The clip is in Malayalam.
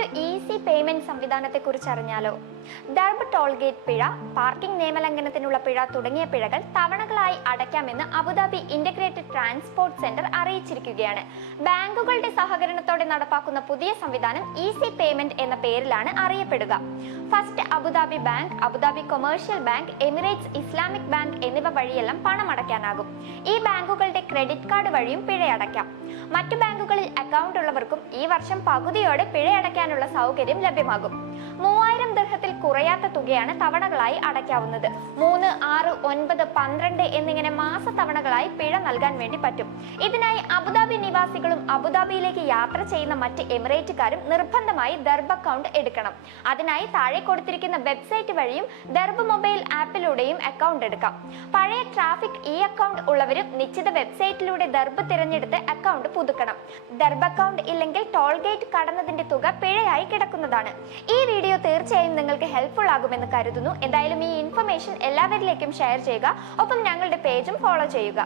നമുക്കൊരു ഈസി പേയ്മെന്റ് സംവിധാനത്തെക്കുറിച്ച് അറിഞ്ഞാലോ? ദർബ് ടോൾ ഗേറ്റ് പിഴ, പാർക്കിംഗ് നിയമലംഘനത്തിനുള്ള പിഴ തുടങ്ങിയ പിഴകൾ തവണകളായി അടയ്ക്കാമെന്ന് അബുദാബി ഇന്റഗ്രേറ്റഡ് ട്രാൻസ്പോർട്ട് സെന്റർ അറിയിച്ചിരിക്കുകയാണ്. ബാങ്കുകളുടെ സഹകരണത്തോടെ നടപ്പാക്കുന്ന പുതിയ സംവിധാനം ഈസി പേയ്മെന്റ് എന്ന പേരിലാണ് അറിയപ്പെടുക. First Abu Dhabi bank, Abu Dhabi commercial bank, Emirates Islamic bank എന്നിവ വഴിയെല്ലാം പണം അടയ്ക്കാനാകും. ഈ ബാങ്കുകളുടെ ക്രെഡിറ്റ് കാർഡ് വഴിയും പിഴയടയ്ക്കാം. മറ്റു ബാങ്കുകളിൽ അക്കൗണ്ട് ഉള്ളവർക്കും ഈ വർഷം പകുതിയോടെ പിഴയടയ്ക്കാനുള്ള സൗകര്യം ലഭ്യമാകും. 3000 ദിർഹത്തിൽ കുറയാത്ത തുകയാണ് തവണകളായി അടയ്ക്കാവുന്നത്. 3, 6, 9, 12 എന്നിങ്ങനെ മാസ തവണകളായി പിഴ നൽകാൻ വേണ്ടി പറ്റും. ഇതിനായി അബുദാബി നിവാസികളും അബുദാബിയിലേക്ക് യാത്ര ചെയ്യുന്ന മറ്റ് എമിറേറ്റുകാരും നിർബന്ധമായി ദർബ് അക്കൗണ്ട് എടുക്കണം. അതിനായി താഴെ കൊടുത്തിരിക്കുന്ന വെബ്സൈറ്റ് വഴിയും ദർബ് മൊബൈൽ ആപ്പിലൂടെയും അക്കൗണ്ട് എടുക്കാം. പഴയ ട്രാഫിക് ഇ അക്കൗണ്ട് ഉള്ളവരും നിശ്ചിത വെബ്സൈറ്റിലൂടെ ദർബ് തിരഞ്ഞെടുത്ത് അക്കൗണ്ട് പുതുക്കണം. ദർബ് അക്കൗണ്ട് ഇല്ലെങ്കിൽ ടോൾ ഗേറ്റ് കടന്നതിന്റെ തുക പിഴയായി കിടക്കുന്നതാണ്. ഈ വീഡിയോ തീർച്ചയായും നിങ്ങൾക്ക് ഹെൽപ്ഫുൾ ആകുമെന്ന് കരുതുന്നു. എന്തായാലും ഈ ഇൻഫർമേഷൻ എല്ലാവരിലേക്കും ഷെയർ ചെയ്യുക. ഒപ്പം ഞങ്ങളുടെ പേജും ഫോളോ ചെയ്യുക.